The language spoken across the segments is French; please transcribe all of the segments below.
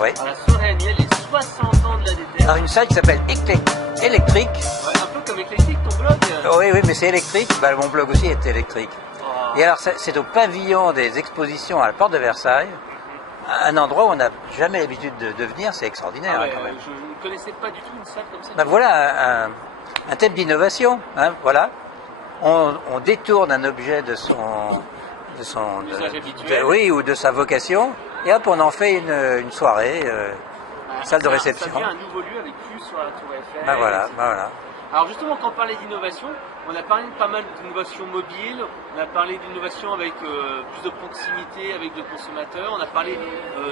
Oui. à la soirée annuelle des 60 ans de la DTR. Alors une salle qui s'appelle Électrique. Ouais, un peu comme éclectique ton blog. Oui, oui, mais c'est électrique. Bah, mon blog aussi est électrique. Oh. Et alors c'est au pavillon des expositions à la porte de Versailles, un endroit où on n'a jamais l'habitude de venir, c'est extraordinaire Ah ouais, quand même. je ne connaissais pas du tout une salle comme ça. Ben voilà un thème d'innovation. Hein, voilà. On détourne un objet de son Usage habituel. oui, ou de sa vocation, et hop, on en fait une soirée, salle de réception. Ça devient un nouveau lieu avec vue sur la Tour Eiffel. Ben voilà, ben voilà. Alors justement, quand on parlait d'innovation, on a parlé de pas mal d'innovation mobile, on a parlé d'innovation avec plus de proximité avec le consommateur, on a parlé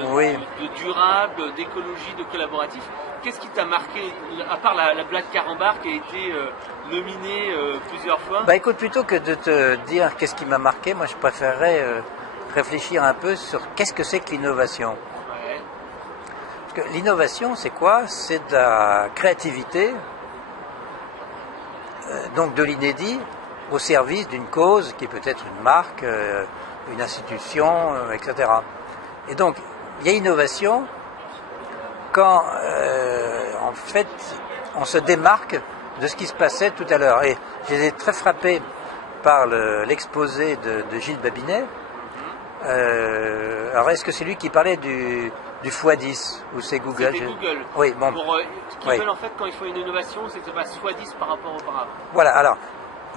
Oui. de durable, d'écologie, de collaboratif. Qu'est-ce qui t'a marqué, à part la blague Carambar qui a été nominée plusieurs fois? Bah écoute, plutôt que de te dire qu'est-ce qui m'a marqué, moi je préférerais réfléchir un peu sur qu'est-ce que c'est que l'innovation. Ouais. Parce que l'innovation, c'est quoi? C'est de la créativité, donc de l'inédit, au service d'une cause qui peut être une marque, une institution, etc. Et donc, il y a innovation quand, en fait, on se démarque de ce qui se passait tout à l'heure. Et j'ai été très frappé par l'exposé de Gilles Babinet. Alors, est-ce que c'est lui qui parlait du x10 ou c'est Google? C'était Google. Oui, bon. Pour, qui Oui. veulent en fait, quand il faut une innovation, c'est que ça passe x10 par rapport au auparavant. Voilà, alors,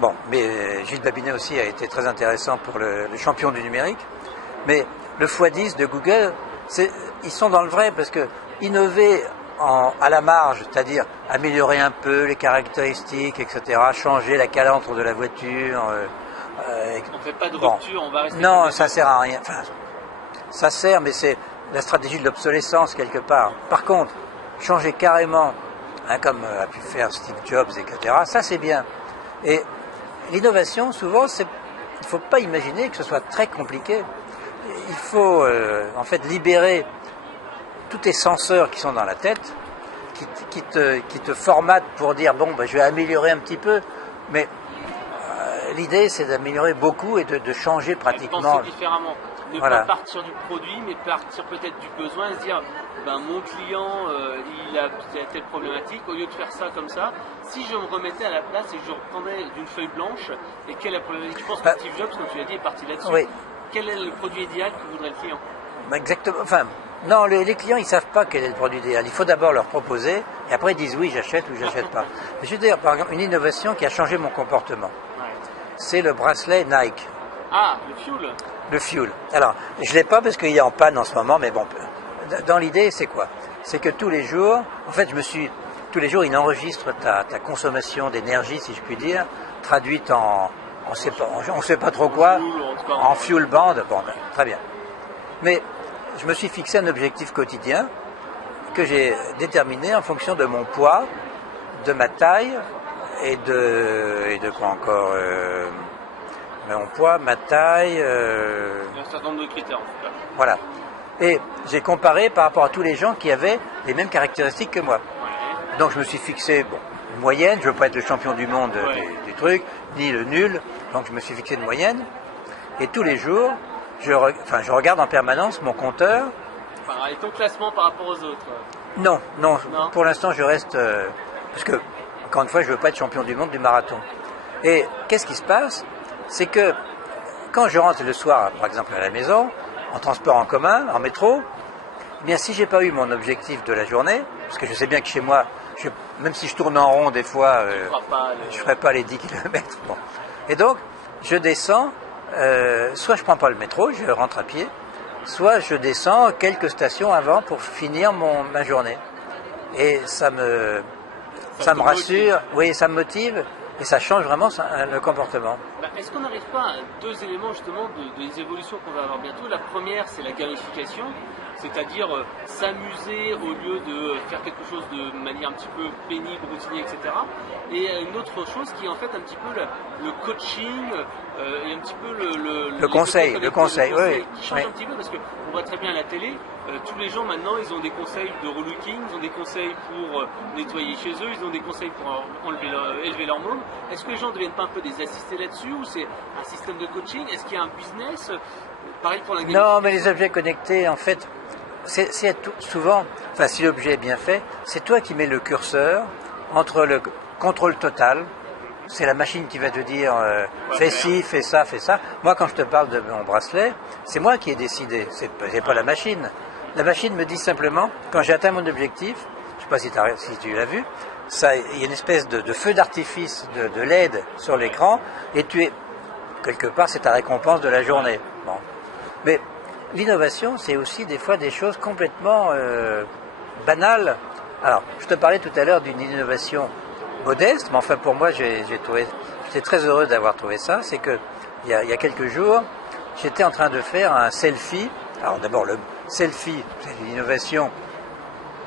bon, mais Gilles Babinet aussi a été très intéressant pour le champion du numérique. Mais le x10 de Google, ils sont dans le vrai parce que innover à la marge, c'est-à-dire améliorer un peu les caractéristiques, etc., changer la calandre de la voiture. On ne fait pas de rupture, on va rester... Non, ça sert à rien. Enfin, ça sert, mais c'est la stratégie de l'obsolescence quelque part. Par contre, changer carrément, hein, comme a pu faire Steve Jobs, etc., ça c'est bien. Et l'innovation, souvent, il ne faut pas imaginer que ce soit très compliqué. Il faut en fait libérer tous tes senseurs qui sont dans la tête, qui te formatent pour dire bon, ben, je vais améliorer un petit peu, mais l'idée c'est d'améliorer beaucoup et de changer pratiquement. Penser différemment. Ne Voilà. pas partir du produit, mais partir peut-être du besoin et se dire ben, mon client il a telle problématique, au lieu de faire ça comme ça, si je me remettais à la place et je reprendrais d'une feuille blanche, et quelle est la problématique? Je pense que Steve Jobs, comme tu l'as dit, est parti là-dessus. Oui. Quel est le produit idéal que voudrait le client? Exactement. Enfin, non, les clients, ils savent pas quel est le produit idéal. Il faut d'abord leur proposer, et après ils disent oui, j'achète ou j'achète pas. Je veux dire, par exemple, une innovation qui a changé mon comportement, Ouais. c'est le bracelet Nike, Ah, le fuel. le Fuel. Alors, je l'ai pas parce qu'il est en panne en ce moment, mais bon, dans l'idée, c'est quoi? C'est que tous les jours, en fait, tous les jours, il enregistre ta consommation d'énergie, si je puis dire, traduite on sait pas trop quoi, en fuel band. Bon, ben, très bien. Mais je me suis fixé un objectif quotidien que j'ai déterminé en fonction de mon poids, de ma taille et de quoi encore mon poids, ma taille, Il y a un certain nombre de critères en tout cas. voilà. Et j'ai comparé par rapport à tous les gens qui avaient les mêmes caractéristiques que moi. Ouais. Donc je me suis fixé une moyenne, je ne veux pas être le champion du monde du truc, ni le nul, donc je me suis fixé une moyenne. Et tous les jours, je regarde en permanence mon compteur. Enfin, et ton classement par rapport aux autres? Non, non, Non. pour l'instant je reste... parce que, encore une fois, je ne veux pas être champion du monde du marathon. Et qu'est-ce qui se passe? C'est que quand je rentre le soir, par exemple à la maison, en transport en commun, en métro, eh bien si j'ai pas eu mon objectif de la journée, parce que je sais bien que chez moi, même si je tourne en rond des fois, je ferai pas les 10 km. Bon. Et donc, je descends, soit je prends pas le métro, je rentre à pied, soit je descends quelques stations avant pour finir ma journée. Et ça me rassure, oui, ça me motive, et ça change vraiment le comportement. Est-ce qu'on n'arrive pas à deux éléments justement des évolutions qu'on va avoir bientôt? La première, c'est la gamification, c'est-à-dire s'amuser au lieu de faire quelque chose de manière un petit peu pénible, routinière, etc. Et une autre chose qui est en fait un petit peu le coaching et un petit peu le conseil, oui. Qui change un petit peu parce qu'on voit très bien à la télé, tous les gens maintenant ils ont des conseils de relooking, ils ont des conseils pour nettoyer chez eux, ils ont des conseils pour élever leur môme. Est-ce que les gens ne deviennent pas un peu des assistés là-dessus ou c'est un système de coaching? Est-ce qu'il y a un business? Pareil pour la gamification. Non, mais les objets connectés, en fait, souvent, enfin si l'objet est bien fait, c'est toi qui mets le curseur entre le contrôle total, c'est la machine qui va te dire fais ci, fais ça, fais ça. Moi quand je te parle de mon bracelet, c'est moi qui ai décidé, c'est pas la machine. La machine me dit simplement, quand j'ai atteint mon objectif, je ne sais pas si tu l'as vu, il y a une espèce de feu d'artifice de LED sur l'écran, et quelque part, c'est ta récompense de la journée. Bon. Mais l'innovation, c'est aussi des fois des choses complètement banales. Alors, je te parlais tout à l'heure d'une innovation modeste, mais enfin pour moi, j'étais très heureux d'avoir trouvé ça. C'est que il y a quelques jours, j'étais en train de faire un selfie. Alors d'abord, le selfie, c'est une innovation.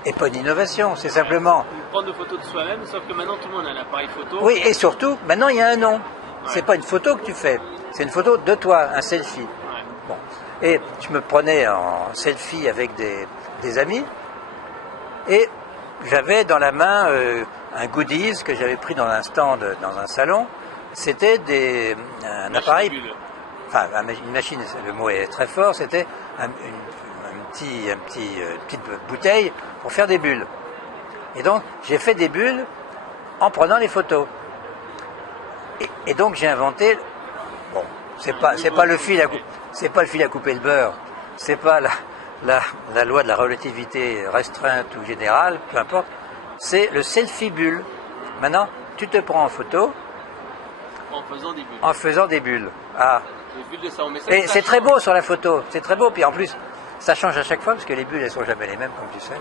Et pas une innovation, c'est simplement... Prendre des photos de soi-même, sauf que maintenant tout le monde a un appareil photo. Oui, et surtout, maintenant il y a un nom. C'est pas une photo que tu fais, c'est une photo de toi, un selfie. Bon. Et je me prenais en selfie avec des amis, et j'avais dans la main un goodies que j'avais pris dans un stand, dans un salon. C'était un appareil... Enfin, une machine, le mot est très fort, c'était une petite bouteille pour faire des bulles. Et donc, j'ai fait des bulles en prenant les photos. Et donc, j'ai inventé... Bon, c'est pas le fil à couper le beurre, c'est pas la loi de la relativité restreinte ou générale, peu importe, c'est le selfie bulle. Maintenant, tu te prends en photo en faisant des bulles. Ah. Et c'est très beau sur la photo, c'est très beau, puis en plus, ça change à chaque fois, parce que les bulles, elles sont jamais les mêmes, comme tu sais.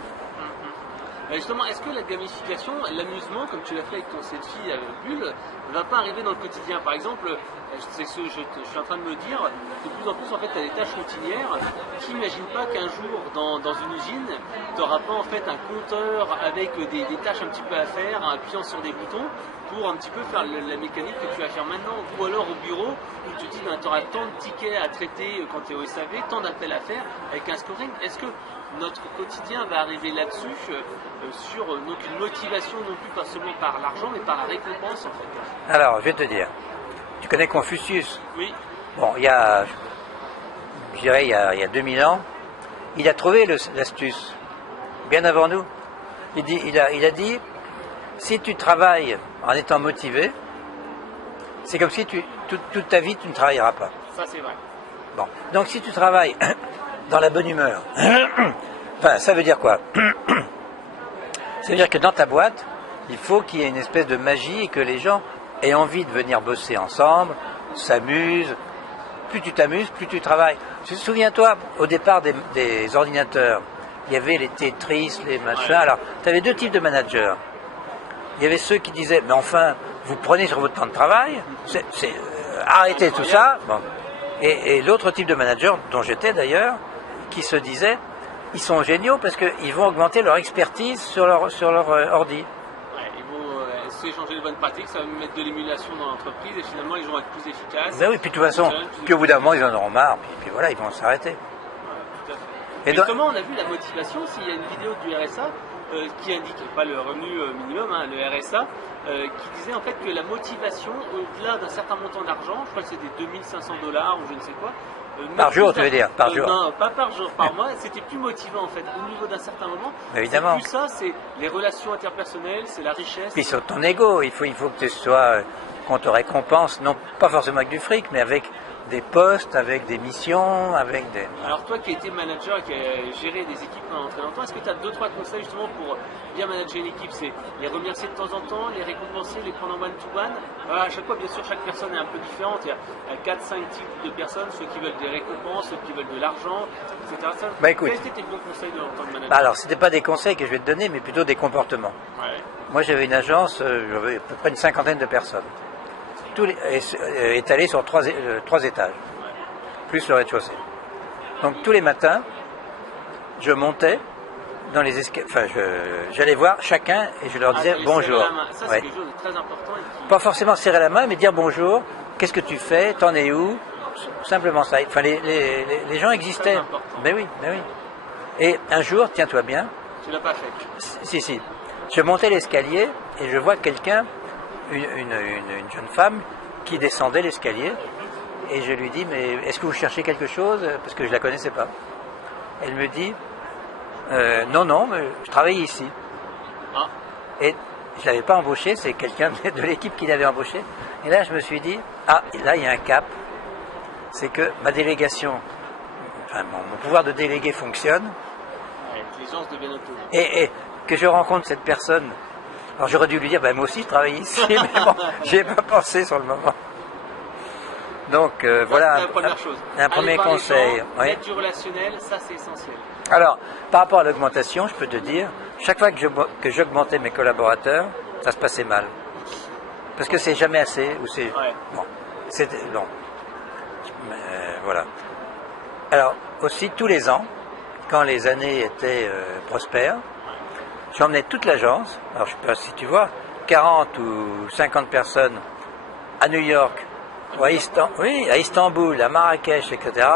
Justement, est-ce que la gamification, l'amusement, comme tu l'as fait avec ton selfie bulle, ne va pas arriver dans le quotidien? Par exemple, c'est ce que je suis en train de me dire, de plus en plus, en fait, tu as des tâches routinières. Qui n'imagine pas qu'un jour, dans une usine, tu n'auras pas en fait un compteur avec des tâches un petit peu à faire, en appuyant sur des boutons, pour un petit peu faire la mécanique que tu vas faire maintenant. Ou alors au bureau, où tu te dis, tu auras tant de tickets à traiter quand tu es au SAV, tant d'appels à faire, avec un scoring. Est-ce que notre quotidien va arriver là-dessus, sur donc une motivation non plus pas seulement par l'argent, mais par la récompense en fait? Alors, je vais te dire, tu connais Confucius? Oui. Bon, il y a 2000 ans, il a trouvé l'astuce, bien avant nous. Il a dit, si tu travailles en étant motivé, c'est comme si toute ta vie tu ne travailleras pas. Ça c'est vrai. Bon, donc si tu travailles dans la bonne humeur, enfin ça veut dire quoi? Ça veut dire que dans ta boîte, il faut qu'il y ait une espèce de magie et que les gens aient envie de venir bosser ensemble, s'amusent. Plus tu t'amuses, plus tu travailles. Souviens-toi, au départ des ordinateurs, il y avait les Tetris, les machins. Alors, tu avais deux types de managers. Il y avait ceux qui disaient, mais enfin, vous prenez sur votre temps de travail, arrêtez tout ça. Bon. Et l'autre type de manager, dont j'étais d'ailleurs, qui se disait, ils sont géniaux parce qu'ils vont augmenter leur expertise sur leur ordi. Ouais, ils vont échanger les bonnes pratiques, ça va mettre de l'émulation dans l'entreprise et finalement les gens vont être plus efficaces. Ben oui, puis de toute façon, puis au bout d'un moment ils en auront marre, puis voilà, ils vont s'arrêter. Ouais, tout à fait. Et justement, on a vu la motivation, s'il y a une vidéo du RSA qui indique, pas le revenu minimum, le RSA, qui disait en fait que la motivation, au-delà d'un certain montant d'argent, je crois que c'était 2500 $ ou je ne sais quoi, par jour, tu veux dire? Par jour? Non, pas par jour, par mois. C'était plus motivant en fait. Au niveau d'un certain moment, évidemment. Plus ça, c'est les relations interpersonnelles, c'est la richesse. Puis sur ton ego, il faut que tu sois, qu'on te récompense, non pas forcément avec du fric, mais avec des postes, avec des missions, avec des... Alors toi qui as été manager et qui as géré des équipes pendant très longtemps, est-ce que tu as 2-3 conseils justement pour bien manager une équipe? C'est les remercier de temps en temps, les récompenser, les prendre en one-to-one. À chaque fois, bien sûr, chaque personne est un peu différente. Il y a 4-5 types de personnes, ceux qui veulent des récompenses, ceux qui veulent de l'argent, etc. Écoute, quels étaient tes bons conseils en tant que manager? Alors, ce n'était pas des conseils que je vais te donner, mais plutôt des comportements. Ouais. Moi, j'avais une agence, j'avais à peu près une cinquantaine de personnes, étalées sur 3 étages, plus le rez-de-chaussée. Donc tous les matins, je montais dans les escaliers, enfin j'allais voir chacun et je leur disais bonjour. Ça, c'est quelque chose de très important. Pas forcément serrer la main, mais dire bonjour, qu'est-ce que tu fais, t'en es où, simplement ça. Enfin, les gens existaient. Mais oui. Et un jour, tiens-toi bien. Tu l'as pas fait? Si. Je montais l'escalier et je vois quelqu'un, une jeune femme, qui descendait l'escalier. Et je lui dis, mais est-ce que vous cherchez quelque chose? Parce que je ne la connaissais pas. Elle me dit, Non, mais je travaille ici. Ah, Et je ne l'avais pas embauché, c'est quelqu'un de l'équipe qui l'avait embauché. Et là, je me suis dit, là, il y a un cap. C'est que ma délégation, enfin, mon pouvoir de déléguer fonctionne. ouais, les gens se deviennent autonomes. Et que je rencontre cette personne. Alors, j'aurais dû lui dire, moi aussi, je travaille ici. Mais bon, j'y ai pas pensé sur le moment. Donc, voilà C'est la première chose. un premier Aller voir les conseil. gens, Oui. mettre du relationnel, ça c'est essentiel. Alors, par rapport à l'augmentation, je peux te dire, chaque fois que j'augmentais mes collaborateurs, ça se passait mal. Parce que c'est jamais assez, ou c'est... Ouais. Bon, non. Mais, voilà. Alors, aussi, tous les ans, quand les années étaient prospères, j'emmenais toute l'agence, alors je ne sais pas si tu vois, 40 ou 50 personnes à New York, ou à Istanbul, à Marrakech, etc.,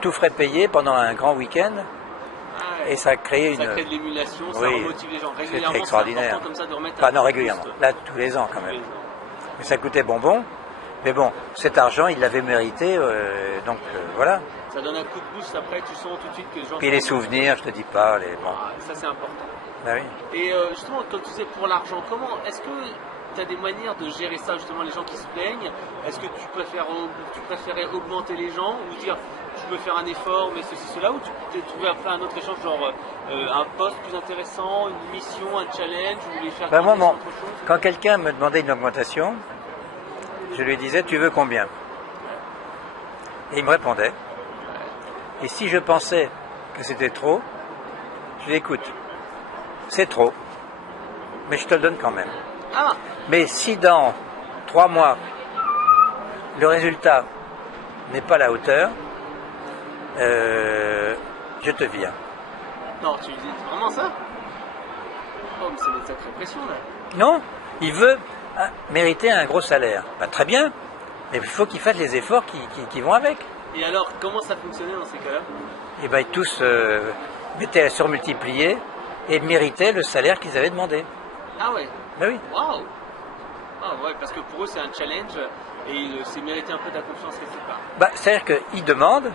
tout frais payé pendant un grand week-end, Ah ouais. et ça a créé Ça une... crée de l'émulation, ça Oui, remotive les gens. c'était Régulièrement, c'est extraordinaire. important comme ça de remettre Pas un non coup de régulièrement, boost. là tous les ans quand Tous même. les ans. Mais ça coûtait bonbon, mais bon, cet argent il l'avait mérité, donc voilà. Ça donne un coup de boost après, tu sens tout de suite que les gens... Puis les souvenirs, je te dis pas, bon, Ah, ça c'est important. bah oui. Et justement, comme tu disais, pour l'argent, est-ce que tu as des manières de gérer ça, justement, les gens qui se plaignent? Est-ce que tu préférais augmenter les gens ou dire je peux faire un effort, mais ceci, cela, ou tu t'es trouvé après un autre échange, genre un poste plus intéressant, une mission, un challenge, ou voulais faire Ben moi, autre chose? quand quelqu'un me demandait une augmentation, je lui disais, tu veux combien? Et il me répondait. Et si je pensais que c'était trop, je lui dis, écoute, c'est trop, mais je te le donne quand même. Ah, Mais si dans 3 mois, le résultat n'est pas à la hauteur, je te vire. non, tu dis vraiment ça? Oh, mais c'est une sacrée pression, là. Non, il veut mériter un gros salaire. Bah, très bien, mais il faut qu'il fasse les efforts qui vont avec. Et alors, comment ça fonctionnait dans ces cas-là? Et bien, tous mettaient à surmultiplier et méritaient le salaire qu'ils avaient demandé. Ah ouais, Ben oui. waouh! Ah ouais, parce que pour eux, c'est un challenge et c'est mériter un peu ta confiance quelque part. Bah, c'est-à-dire qu'ils demandent,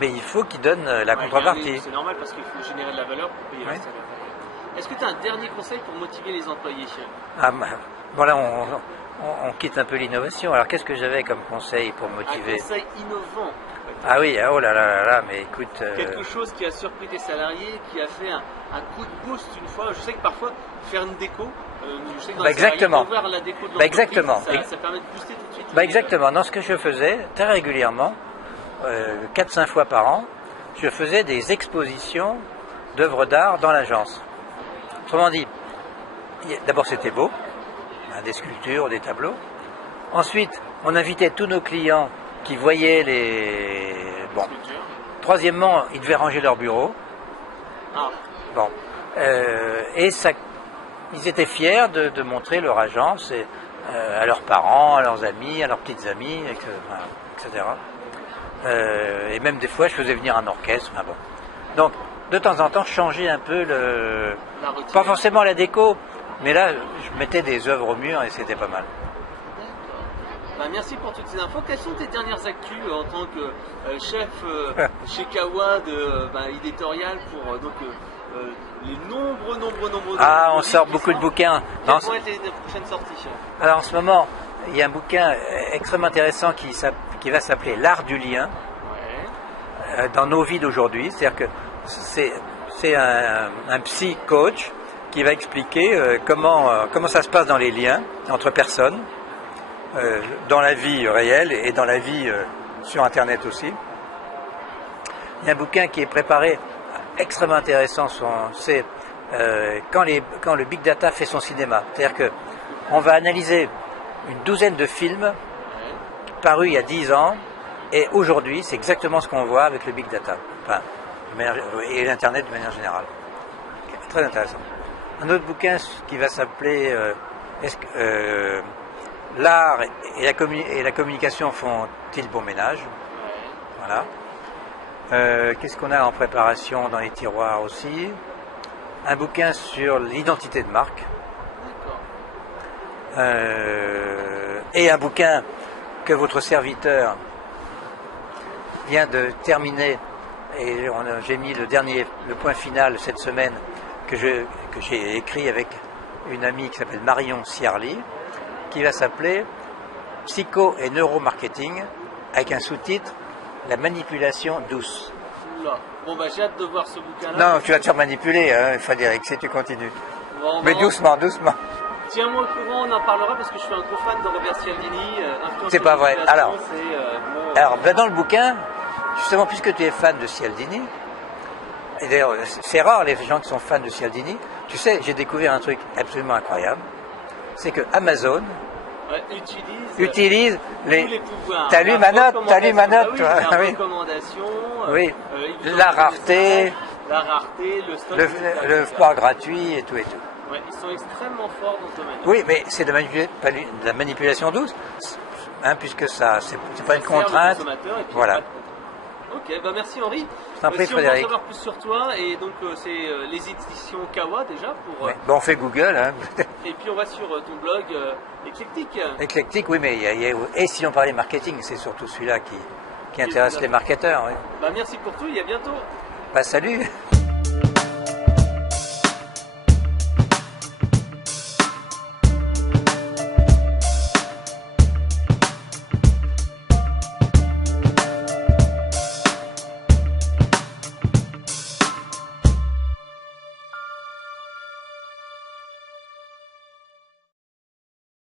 mais il faut qu'ils donnent la Ouais, contrepartie. c'est normal parce qu'il faut générer de la valeur pour payer Ouais. le salaire. Est-ce que tu as un dernier conseil pour motiver les employés? Ah, bon là, on quitte un peu l'innovation. Alors, qu'est-ce que j'avais comme conseil pour Un motiver? conseil innovant. Ah oui, oh là, mais écoute... Quelque chose qui a surpris tes salariés, qui a fait un coup de boost une fois. Je sais que parfois, faire une déco, je sais que dans Bah, les salariés, exactement. ouvrir la déco de Bah, l'entreprise, exactement. ça permet de booster tout de suite. Bah exactement, dans ce que je faisais très régulièrement, 4-5 fois par an, je faisais des expositions d'œuvres d'art dans l'agence. Autrement dit, d'abord c'était beau, des sculptures, des tableaux. Ensuite, on invitait tous nos clients qui voyaient les... Bon. Sculpture. Troisièmement, ils devaient ranger leur bureau. Ah, Bon. Et ça, ils étaient fiers de montrer leur agence à leurs parents, à leurs amis, à leurs petites amies, etc. Et même des fois, je faisais venir un orchestre. Enfin bon. Donc, de temps en temps, je changeais un peu la routine. pas forcément la déco, mais là, je mettais des œuvres au mur et c'était pas mal. D'accord. Bah, merci pour toutes ces infos. Quelles sont tes dernières actus en tant que chef chez Kawa éditorial pour les nombreux Ah, on livres sort qui beaucoup de sortent? bouquins. Quelles Non, vont être les prochaines sorties? Alors en ce moment, il y a un bouquin extrêmement intéressant qui va s'appeler L'art du lien Ouais. dans nos vies d'aujourd'hui. C'est-à-dire que c'est un psy coach qui va expliquer comment ça se passe dans les liens entre personnes, dans la vie réelle et dans la vie sur Internet aussi. Il y a un bouquin qui est préparé extrêmement intéressant, c'est quand le Big Data fait son cinéma. C'est-à-dire qu'on va analyser une douzaine de films parus il y a 10 ans, et aujourd'hui, c'est exactement ce qu'on voit avec le Big Data, enfin, et l'Internet de manière générale. Très intéressant. Un autre bouquin qui va s'appeler L'art et la communication font-ils bon ménage? Voilà. Qu'est-ce qu'on a en préparation dans les tiroirs aussi? Un bouquin sur l'identité de marque. Et un bouquin que votre serviteur vient de terminer Et j'ai mis le point final cette semaine que j'ai écrit avec une amie qui s'appelle Marion Ciarli, qui va s'appeler Psycho et neuromarketing, avec un sous-titre La manipulation douce. Oula. Bon bah j'ai hâte de voir ce bouquin-là. Non, tu vas te faire manipuler, hein, Frédéric, si tu continues. Bon, Mais doucement, doucement. Tiens-moi au courant, on en parlera parce que je suis un gros fan de Robert Cialdini. C'est pas vrai. Alors, bon, dans le bouquin, justement, puisque tu es fan de Cialdini, et d'ailleurs, c'est rare les gens qui sont fans de Cialdini, tu sais, j'ai découvert un truc absolument incroyable, c'est que Amazon utilise tous les pouvoirs. T'as lu ma note, toi. La recommandation, oui. La rareté, le stock, le sport gratuit et tout et tout. Ouais, ils sont extrêmement forts dans ce domaine. Oui, mais c'est de la manipulation douce, hein, puisque ça, c'est pas une contrainte. Voilà. Ok, bah merci Henri. Je t'en prie, si on veut en Frédéric. savoir plus sur toi, et donc c'est les éditions Kawa déjà pour. Oui. Bon, on fait Google. Hein. Et puis on va sur ton blog Éclectique. Éclectique, oui, mais et si on parlait marketing, c'est surtout celui-là qui intéresse les marketeurs. Oui. Bah merci pour tout, et à bientôt. Bah salut.